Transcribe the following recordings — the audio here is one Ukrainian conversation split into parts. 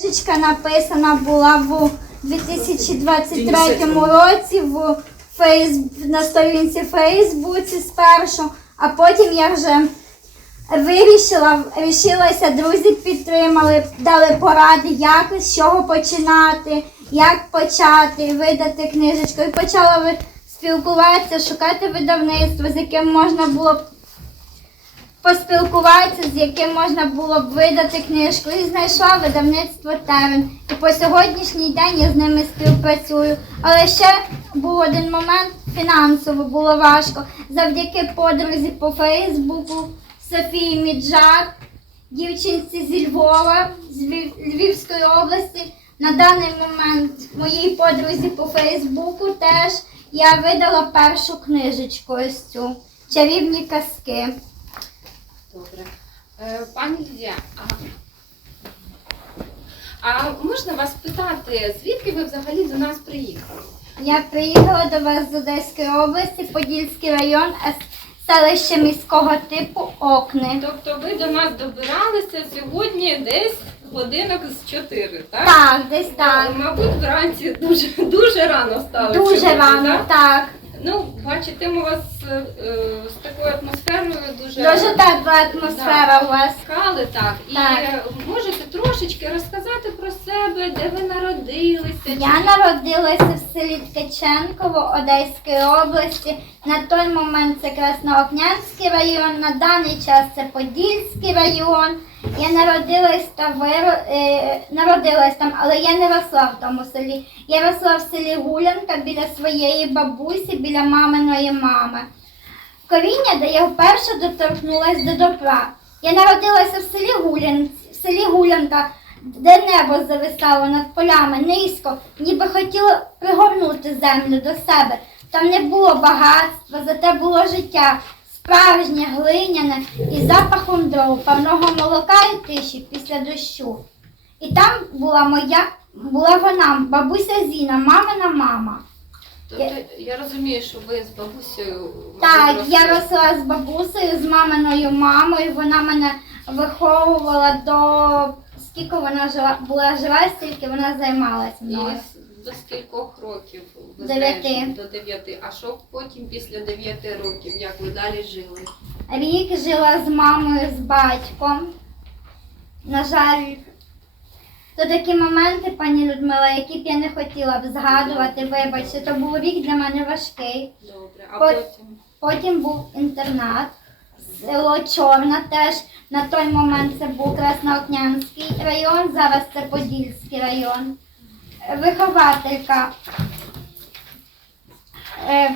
Книжечка написана була в 2023 році в Фейс... на сторінці Фейсбуці спершу, а потім я вже вирішила, рішилася, друзі підтримали, дали поради, як з чого починати, як почати видати книжечку. І почала спілкуватися, шукати видавництво, з яким можна було б поспілкуватися, з яким можна було б видати книжку, і знайшла видавництво Терен. І по сьогоднішній день я з ними співпрацюю. Але ще був один момент, фінансово було важко. Завдяки подрузі по Фейсбуку Софії Міджак, дівчинці зі Львова, з Львівської області. На даний момент моїй подрузі по Фейсбуку теж я видала першу книжечку ось цю чарівні казки. Добре. Е, Пані Лідія, а, можна вас питати, звідки ви взагалі до нас приїхали? Я приїхала до вас з Одеської області, Подільський район, селище міського типу Окни. Тобто ви до нас добиралися сьогодні десь годинок з 4, так? Так, десь так. Мабуть, вранці дуже, дуже рано стали. Дуже сьогодні, рано, так? так. Ну, бачите, ми вас е, е, з такою атмосферою дуже, Дуже тепла атмосфера у вас. чекали, так. І Так. можете трошечки розказати про себе, де ви народилися? Я народилася в селі Ткаченково Одеської області. На той момент це Красноокнянський район, на даний час це Подільський район. Я народилась та виро... е, народилась там, але я не росла в тому селі. Я росла в селі Гулянка біля своєї бабусі, біля маминої мами. Коріння, де я вперше доторкнулася до добра. Я народилася в селі Гулян, в селі Гулянка, де небо зависало над полями низько, ніби хотіло пригорнути землю до себе. Там не було багатства, зате було життя, справжнє, глиняне і запахом дров, певного молока і тиші після дощу. І там була моя, була вона, бабуся Зіна, мамина мама. Тобто я розумію, що ви з бабусею Так, я росла з бабусею, з маминою мамою. Вона мене виховувала до скільки вона жила, була жива, стільки вона займалася мною. з- до скількох років? ви Дев'яти. знаєте? До дев'яти. А що потім після дев'яти років, як ви далі жили? Рік жила з мамою, з батьком. На жаль, то такі моменти, пані Людмила, які б я не хотіла б згадувати, вибачте, то був рік для мене важкий. Добре, а Пот- потім Потім був інтернат, село Чорна теж. На той момент це був Красноокнянський район, зараз це Подільський район. Вихователька. Е,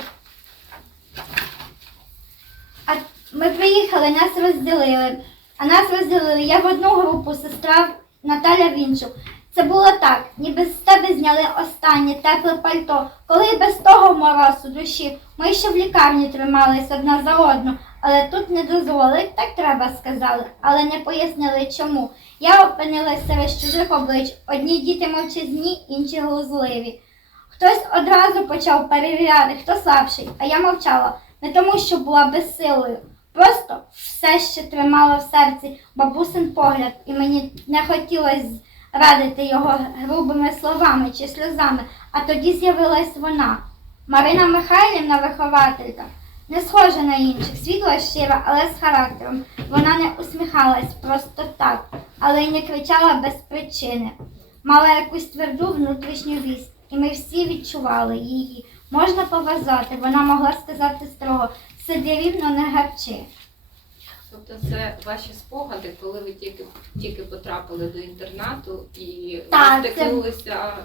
А ми приїхали, нас розділили. А нас розділили я в одну групу, сестра Наталя в іншу. Це було так, ніби з тебе зняли останнє тепле пальто. Коли без того морозу душі, ми ще в лікарні тримались одна за одну, але тут не дозволили, так треба сказали, але не пояснили чому. Я опинилась серед чужих облич. Одні діти мовчазні, інші глузливі. Хтось одразу почав перевіряти, хто слабший, а я мовчала, не тому, що була безсилою. Просто все ще тримала в серці бабусин погляд, і мені не хотілося радити його грубими словами чи сльозами. А тоді з'явилась вона, Марина Михайлівна, вихователька, не схожа на інших, світла щира, але з характером. Вона не усміхалась просто так, але й не кричала без причини. Мала якусь тверду внутрішню вість, і ми всі відчували її. Можна повазати, вона могла сказати строго, сиди рівно, не гарчи. тобто це ваші спогади, коли ви тільки, тільки потрапили до інтернату і ви це- стикнулися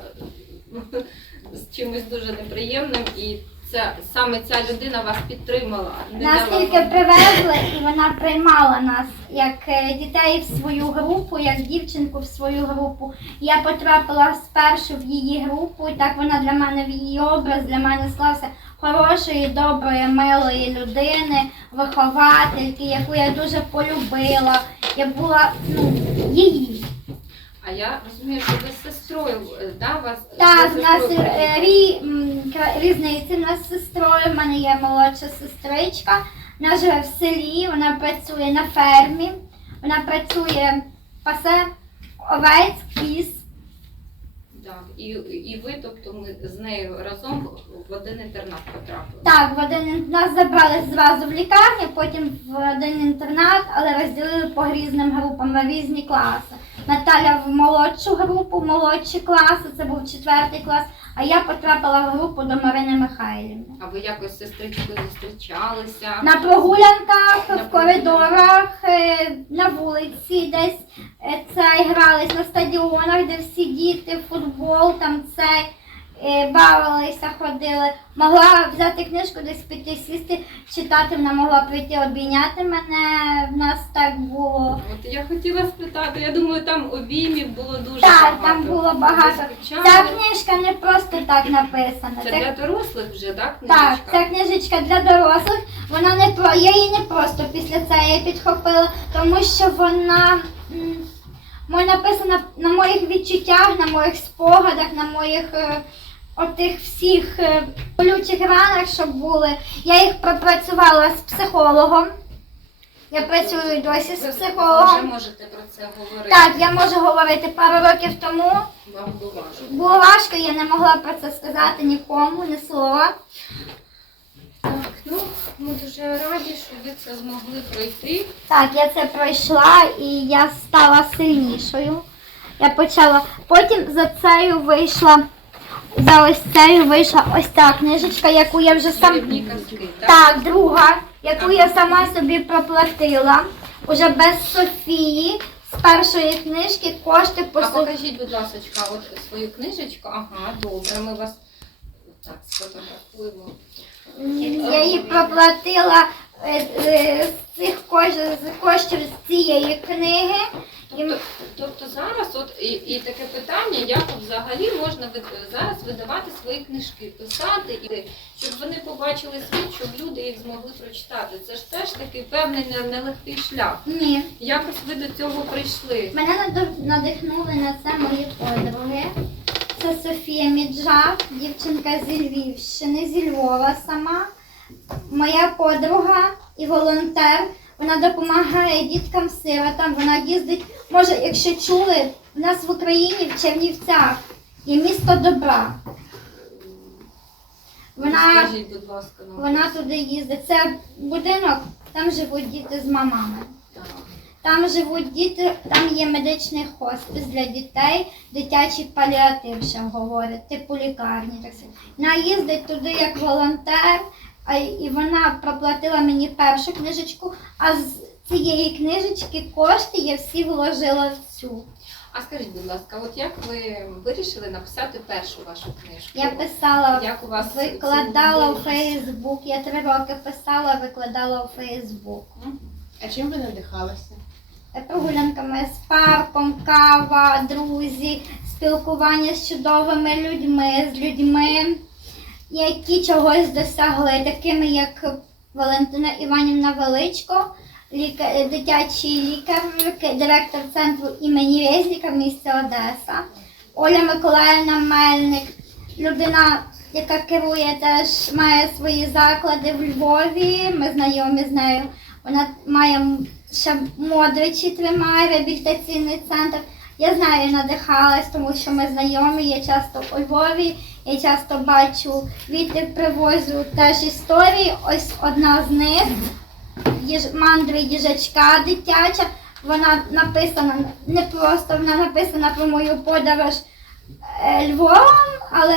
з чимось дуже неприємним, і це саме ця людина вас підтримала. Нас тільки вам- привезли, і вона приймала нас як е, дітей в свою групу, як дівчинку в свою групу. Я потрапила спершу в її групу, і так вона для мене в її образ для мене склався хорошої, доброї, милої людини, виховательки, яку я дуже полюбила. Я була ну, її. А я розумію, що ви з сестрою, е, да, вас Так, ви в нас сестрою е, рі, м, кра- різниці в нас з сестрою. В мене є молодша сестричка. Вона живе в селі, вона працює на фермі. Вона працює, пасе овець, кіз. Так, і, і ви, тобто ми з нею разом в один інтернат потрапили. Так, в один нас забрали зразу в лікарню, потім в один інтернат, але розділили по різним групам на різні класи. Наталя в молодшу групу, молодші класи, це був четвертий клас, а я потрапила в групу до Марини Михайлівни. А ви якось з сестричкою зустрічалися? На прогулянках, На в коридорах, е, на вулиці, десь е, це грались на стадіонах, де всі діти, футбол, там це бавилися, ходили. Могла взяти книжку, десь піти сісти, читати, вона могла прийти обійняти мене. В нас так було. От я хотіла спитати, я думаю, там обіймів було дуже Так, багато. там було багато. Ця книжка не просто так написана. Це Це для дорослих вже, так, Так, книжечка? це книжечка для дорослих. Вона не про я її не просто після цієї підхопила, тому що вона м, мо- написана на моїх відчуттях, на моїх спогадах, на моїх е, отих всіх е, болючих ранах, що були. Я їх пропрацювала з психологом. Я працюю досі з психологом. Ви вже можете про це говорити. Так, я можу говорити пару років тому. Вам було важко. Було важко, я не могла про це сказати нікому, ні слова. Так, ну ми дуже раді, що ви це змогли пройти. Так, я це пройшла і я стала сильнішою. Я почала. Потім за цею вийшла, за ось цею вийшла ось ця книжечка, яку я вже сам. Так? Друга, яку я сама собі проплатила. Уже без Софії. З першої книжки кошти по А покажіть, будь ласка, от свою книжечку. Ага, добре, ми вас так сфотографуємо. Я її проплатила е, е, з цих коштів з цієї книги. І Тобто, зараз, от і, і таке питання, як взагалі можна ви- зараз видавати свої книжки, писати, і щоб вони побачили світ, щоб люди їх змогли прочитати. Це ж теж такий певний не- нелегкий шлях. ні. Якось ви до цього прийшли. Мене надих- надихнули на це мої подруги. Це Софія Міджак, дівчинка зі Львівщини, зі Львова сама. Моя подруга і волонтер. Вона допомагає діткам сиротам. Вона їздить. Може, якщо чули, в нас в Україні в Чернівцях є місто добра. Вона, Скажіть, будь ласка, нам. вона туди їздить. Це будинок, там живуть діти з мамами. Там живуть діти, там є медичний хоспис для дітей, дитячий паліатив, ще говорять, типу лікарні. Так сказати. Вона їздить туди як волонтер, і вона проплатила мені першу книжечку, а з цієї книжечки кошти я всі вложила в цю. А скажіть, будь ласка, от як ви вирішили написати першу вашу книжку? Я писала, Як у вас викладала у Фейсбук. Я три роки писала, викладала у Фейсбук. А чим ви надихалися? прогулянками з парком, кава, друзі, спілкування з чудовими людьми, з людьми, які чогось досягли, такими як Валентина Іванівна Величко, ліка- дитячий лікар, директор центру імені Резника в місті Одеса, Оля Миколаївна Мельник, людина, яка керує теж, має свої заклади в Львові. Ми знайомі з нею. Вона має ще Модричі тримає реабілітаційний центр. Я знаю, надихалась, тому що ми знайомі. Я часто у Львові, я часто бачу віти привозю теж історії. Ось одна з них мандри їжачка дитяча. Вона написана не просто, вона написана про мою подорож е, Львовом, але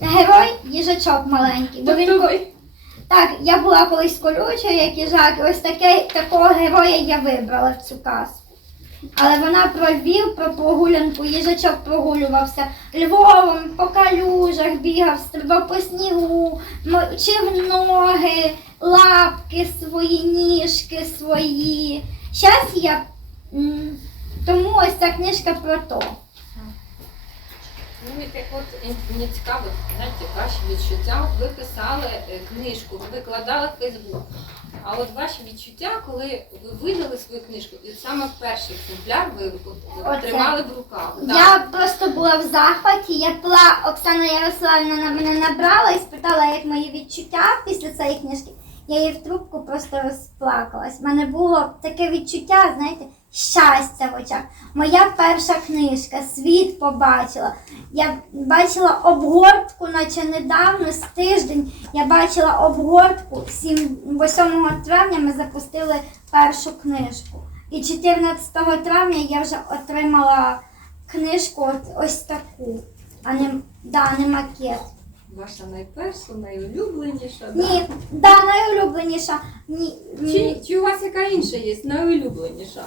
герой їжачок маленький. Бо він Тобто ви так, я була колись колючою, як їжак, і ось таке, такого героя я вибрала в цю казку. Але вона про Львів, про прогулянку, їжачок прогулювався Львовом, по калюжах бігав, стрибав по снігу, мочив ноги, лапки свої, ніжки свої. Щас я. Тому ось ця книжка про то. Ну, і от мені цікаво, знаєте, ваші відчуття. Ви писали е, книжку, ви викладали в Фейсбук. А от ваші відчуття, коли ви видали свою книжку, і саме перший екземпляр ви Оце. тримали в руках. Я просто була в захваті. Я пила, Оксана Ярославівна на мене набрала і спитала, як мої відчуття після цієї книжки. Я її в трубку просто розплакалась. У мене було таке відчуття, знаєте, щастя в очах. Моя перша книжка, світ побачила. Я бачила обгортку, наче недавно, з тиждень. Я бачила обгортку. 7, 8 травня ми запустили першу книжку. І 14 травня я вже отримала книжку от, ось таку. А не, да, не макет. Ваша найперша, найулюбленіша. да? Ні, да, найулюбленіша. Ні, ні. Чи, чи у вас яка інша є? Найулюбленіша?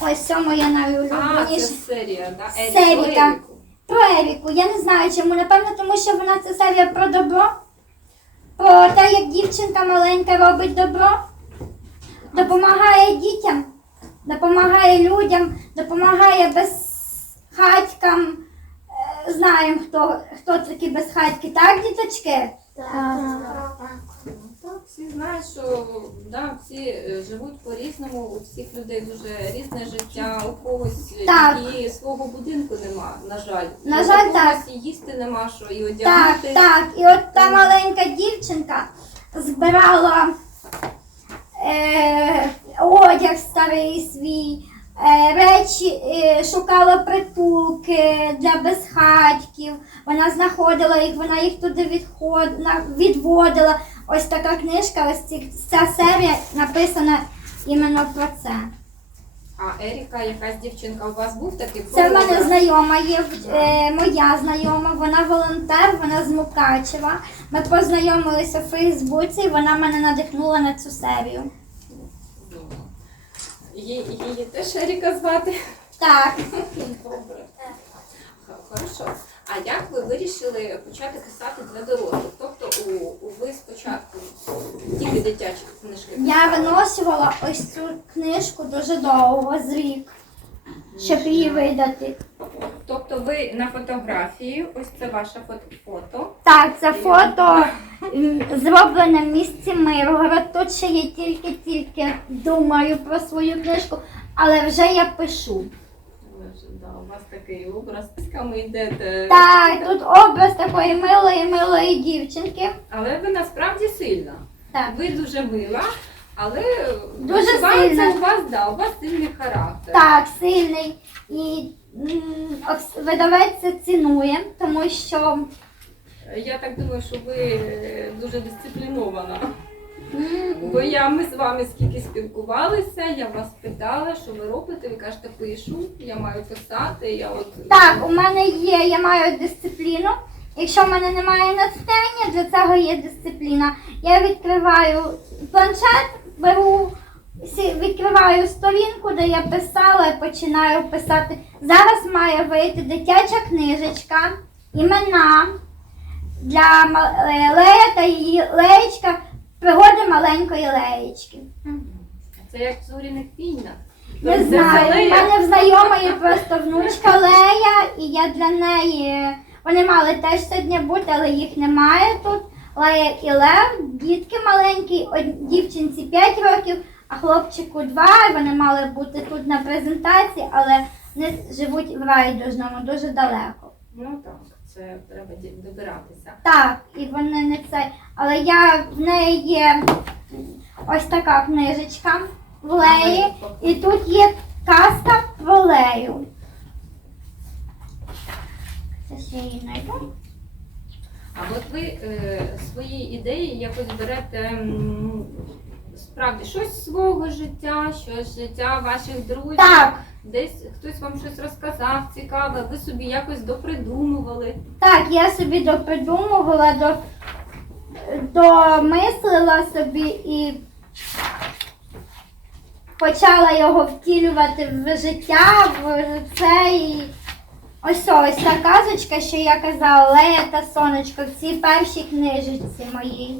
Ось це моя А, це серія, да? Ерік Серіка. Левіку. Про Еріку. Я не знаю чому. Напевно, тому що вона це серія про добро. Про те, як дівчинка маленька робить добро, допомагає дітям, допомагає людям, допомагає безхатькам. Е, Знаємо, хто, хто такі безхатьки, так, діточки? Так, всі знають, що да, всі е, живуть по-різному, у всіх людей дуже різне життя, у когось Так. і свого будинку нема, на жаль. На жаль, у так. когось і їсти нема що, і Так, так. І от та маленька дівчинка збирала е, одяг старий свій, е, речі, е, шукала притулки для безхатьків. Вона знаходила їх, вона їх туди відход, на- відводила. Ось така книжка, ось ці, ця серія написана іменно про це. А Еріка, якась дівчинка, у вас був такий Це в мене знайома є е, моя знайома, вона волонтер, вона з Мукачева. Ми познайомилися в Фейсбуці, і вона мене надихнула на цю серію. Її, її теж Еріка звати? Так, Добре. Хорошо. А як ви вирішили почати писати для дорослих? Тобто у, у ви спочатку тільки дитячі книжки я писали? виносила ось цю книжку дуже довго, з рік, щоб її видати. Тобто ви на фотографії, ось це ваше фото. фото. Так, це фото м, зроблене в місті Миргород. Тут ще я тільки-тільки думаю про свою книжку, але вже я пишу. Да, у вас такий образ з кисками йдете. Так, тут образ такої милої, милої дівчинки. Але ви насправді сильна. Так. Ви дуже мила, але Дуже сильна. у вас, да, у вас сильний характер. Так, сильний. І м, видавець це цінує, тому що Я так думаю, що ви е, дуже дисциплінована. Бо я ми з вами скільки спілкувалися, я вас питала, що ви робите. Ви кажете, пишу, я маю писати. Я от так, у мене є, я маю дисципліну. Якщо в мене немає натхнення, для цього є дисципліна. Я відкриваю планшет, беру, відкриваю сторінку, де я писала і починаю писати. Зараз має вийти дитяча книжечка, імена для е, Лея та її Леєчка, пригоди маленької Леєчки. це як в зоряних. Не Тобто знаю. У мене в знайомої просто внучка Лея, і я для неї. Вони мали теж сьогодні бути, але їх немає тут. Лея і Лев, дітки маленькі, дівчинці 5 років, а хлопчику 2. І вони мали бути тут на презентації, але вони живуть в райдужному дуже далеко. Ну так, це треба добиратися. Так, і вони не це. Але я в неї є ось така книжечка в Леї. І тут є казка про Лею. Це ще її знайду. А от ви е, свої ідеї якось берете м, справді щось з свого життя, щось з життя ваших друзів. Так, Десь хтось вам щось розказав цікаве, ви собі якось допридумували. так, я собі допридумувала, до, домислила собі і почала його втілювати в життя, в це і ось ось та казочка, що я казала, Лея та сонечко в цій першій книжечці моїй.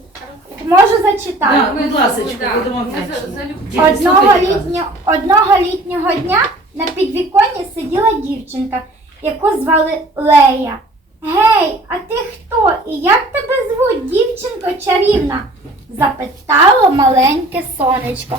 Можу зачитати? Да, будь ласочка, Да, будемо вдячні. Одного, слухайте одного літнього дня на підвіконні сиділа дівчинка, яку звали Лея. Гей, а ти хто? І як тебе звуть, дівчинко чарівна? запитало маленьке сонечко.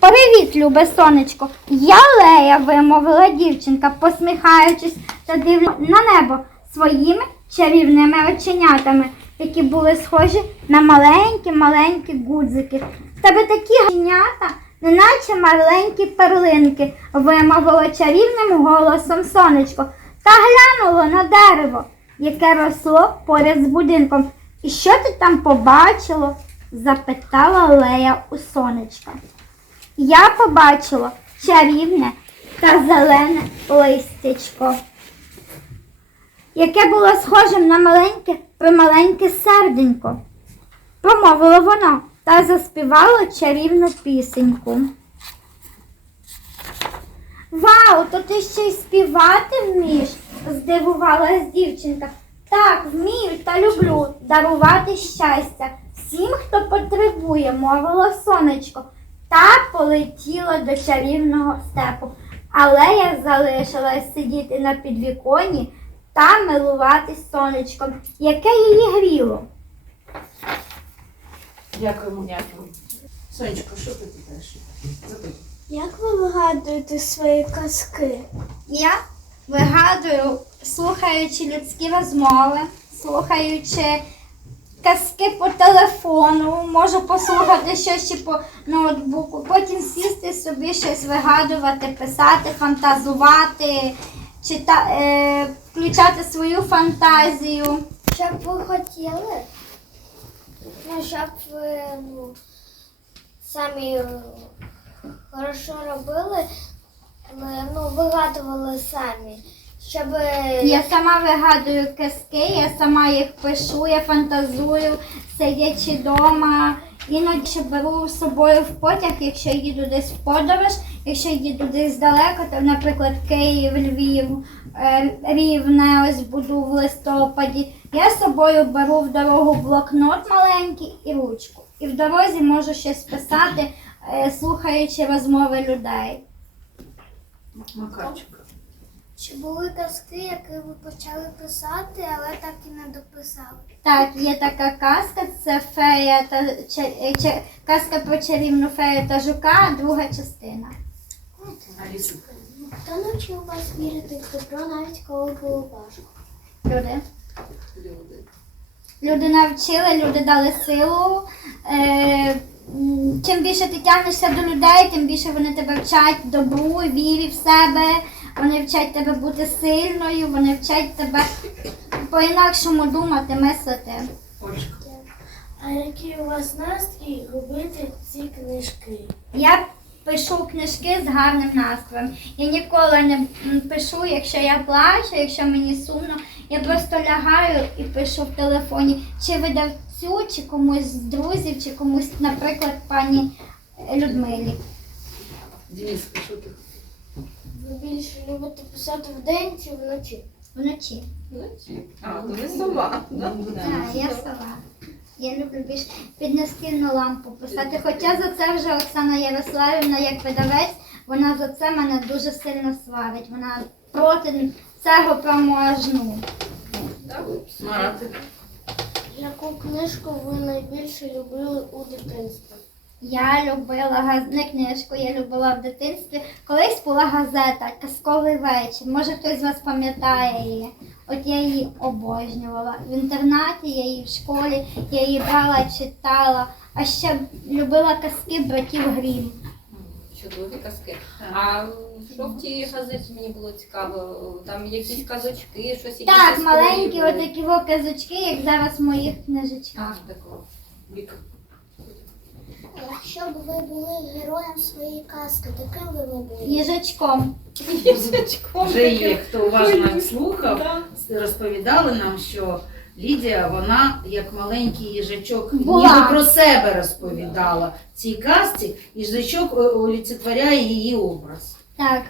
Привіт, любе сонечко. Я Лея, вимовила дівчинка, посміхаючись та дивлячись на небо своїми чарівними оченятами, які були схожі на маленькі-маленькі гудзики. В тебе такі оченята, неначе маленькі перлинки, вимовило чарівним голосом сонечко та глянуло на дерево, яке росло поряд з будинком. І що ти там побачило? запитала Лея у сонечка. Я побачила чарівне та зелене листячко, яке було схожим на маленьке прималеньке серденько. Промовила вона та заспівала чарівну пісеньку. Вау, то ти ще й співати вмієш? Здивувалась дівчинка. Так, вмію та люблю дарувати щастя всім, хто потребує, мовило сонечко, та полетіла до чарівного степу. Але я залишилась сидіти на підвіконі та милуватись сонечком, яке її гріло. Дякуємо, дякуємо. Сонечко, що ти питаєш? Запитуй. Як ви вигадуєте свої казки? Я вигадую, слухаючи людські розмови, слухаючи казки по телефону, можу послухати щось ще по ноутбуку, потім сісти собі щось вигадувати, писати, фантазувати, чита, е, включати свою фантазію. Що б ви хотіли? Ну, щоб ви ну, самі е, хорошо робили, але, ну, вигадували самі. Щоб Я сама вигадую казки, я сама їх пишу, я фантазую, сидячи вдома. Іноді беру з собою в потяг, якщо їду десь в подорож, якщо їду десь далеко, то, наприклад, Київ, Львів, е, Рівне, ось буду в листопаді. Я з собою беру в дорогу блокнот маленький і ручку. І в дорозі можу щось писати, е, слухаючи розмови людей. Макарчик. чи були казки, які ви почали писати, але так і не дописали? Так, є така казка, це фея та е, казка про чарівну фею та жука, друга частина. Хто навчив вас вірити в добро, навіть коли було важко? Люди. Люди. Люди навчили, люди дали силу. Е, чим більше ти тягнешся до людей, тим більше вони тебе вчать добру, вірі в себе. Вони вчать тебе бути сильною, вони вчать тебе по-інакшому думати, мислити. А який у вас настрій робити ці книжки? Я пишу книжки з гарним настроєм. Я ніколи не пишу, якщо я плачу, якщо мені сумно. Я просто лягаю і пишу в телефоні чи видавцю, чи комусь з друзів, чи комусь, наприклад, пані Людмилі. Дениска, що ти? Ви більше любите писати вдень чи вночі? Вночі. Вночі. А, то ви сова. да? Так, я сова. Я люблю більш під настільну лампу писати. Хоча за це вже Оксана Ярославівна, як видавець, вона за це мене дуже сильно сварить. Вона проти цього проможну. Так? Яку книжку ви найбільше любили у дитинстві? Я любила газ... не книжку, я любила в дитинстві. Колись була газета Казковий вечір. Може хтось з вас пам'ятає її. От я її обожнювала. В інтернаті я її в школі, я її брала, читала, а ще любила казки братів Грім. Чудові казки. А що в тій газеті мені було цікаво? Там якісь казочки, щось якісь Так, маленькі отакі во казочки, як зараз в моїх книжечках. А, такого. Якщо б ви були героєм своєї казки, то ким ви б були? Їжачком. Їжачком Вже є, хто уважно слухав, розповідали нам, що Лідія, вона як маленький їжачок, Була. ніби про себе розповідала в цій казці. Їжачок е, олицетворяє її образ. Так.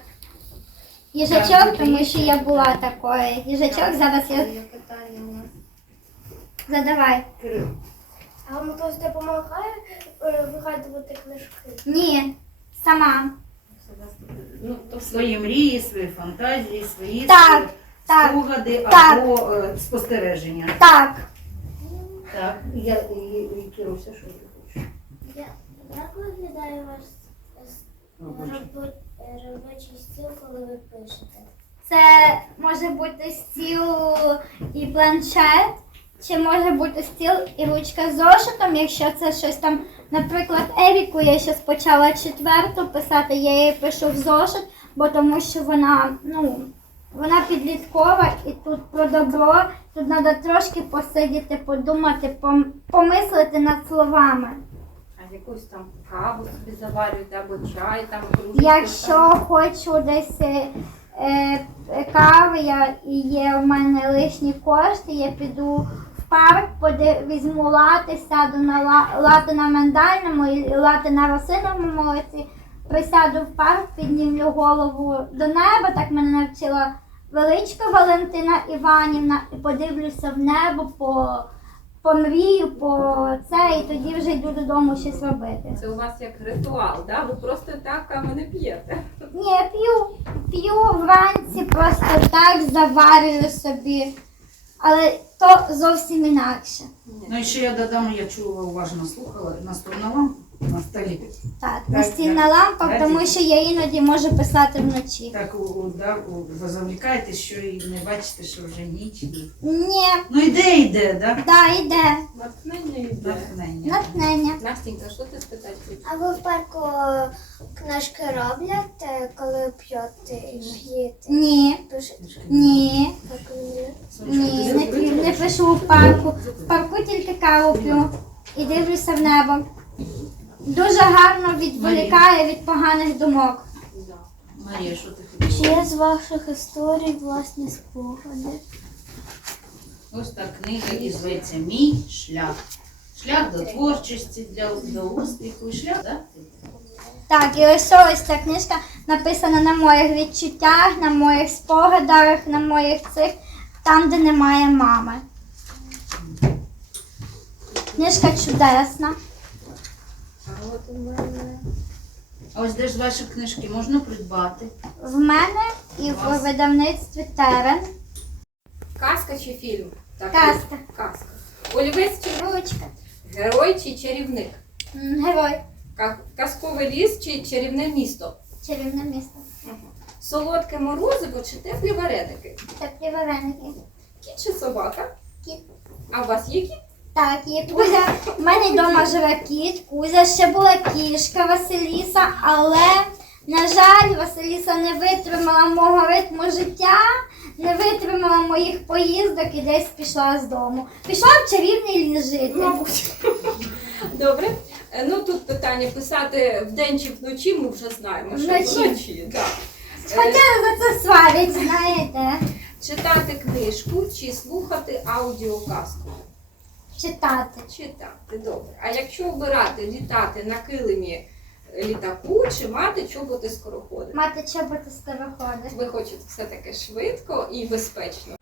Їжачок, тому що я була такою. Їжачок зараз я. Задавай. А вам хтось допомагає е, вигадувати книжки? Ні, сама. Ну, то Свої мрії, свої фантазії, свої Так, так, спогади так. або е, спостереження. Так. Так, я і, і Кіруся, що ти хочеш? Я- Як виглядає ваш с- робо- е, робочий стіл, коли ви пишете? Це може бути стіл і планшет, чи може бути стіл і ручка з зошитом, якщо це щось там, наприклад, Еріку, я ще почала четверту писати, я її пишу в зошит, бо тому що вона, ну, вона підліткова і тут про добро, тут треба трошки посидіти, подумати, пом- помислити над словами. А якусь там каву собі заварюєте або чай, там кружечку. Якщо там. хочу десь е, е, кави я, і є в мене лишні кошти, я піду в парк, поди, візьму лати, сяду на ла, лати на мендальному і лати на росиновому молоці, присяду в парк, піднімлю голову до неба, так мене навчила величка Валентина Іванівна, і подивлюся в небо по. Помрію по це, і тоді вже йду додому щось робити. Це у вас як ритуал, да? Ви просто так каву не п'єте. Ні, я п'ю, п'ю вранці просто так заварюю собі. Але то зовсім інакше. Ну і ще я додам, я чула, уважно слухала, настольна лампа на столі. Так, настільна лампа, так, тому що я іноді можу писати вночі. Так, у, у, да, у, ви завлікаєтесь, що і не бачите, що вже ніч. І... Ні, Ну йде, йде, да? да, йде. Натхнення йде. Натхнення. Натхнення. Настенька, що ти спитати хотіла? А ви в парку е, книжки роблять, е, коли п'єте і п'єте? Ні, Пишете? ні, Так, ні. ні, не, п'ю, не пишу в парку. В парку тільки каву п'ю і дивлюся в небо. Дуже гарно відволікає від поганих думок. Марія, що ти Чи хотіла? є з ваших історій власні спогади? Ось та книга і зветься Мій шлях. Шлях до творчості, для, до успіху. І Шлях, да? Так, і ось ось ця книжка написана на моїх відчуттях, на моїх спогадах, на моїх цих, там, де немає мами. Книжка чудесна. А от у мене. А ось де ж ваші книжки можна придбати? В мене і в Клас. видавництві Терен. Казка чи фільм? Так, Казка. Казка. Олівець чи Ручка. герой чи чарівник? М, Герой. Ка- Казковий ліс чи чарівне місто? Чарівне місто. Солодке морозиво чи теплі вареники? Теплі вареники. Кіт чи собака? Кіт. А у вас є кіт? Так, є Кузя. У мене вдома живе кіт. Кузя ще була кішка Василіса, але, на жаль, Василіса не витримала мого ритму життя, не витримала моїх поїздок і десь пішла з дому. Пішла в чарівний ліс жити. Мабуть. Добре. Е, Ну тут питання писати вдень чи вночі, ми вже знаємо, що Вночі. вночі. Хоча Е, за це сварять, знаєте. Читати книжку чи слухати аудіоказку? Читати. Читати, добре. А якщо обирати літати на килимі літаку чи мати чоботи скороходи? Мати чоботи скороходи. Ви хочете все таки швидко і безпечно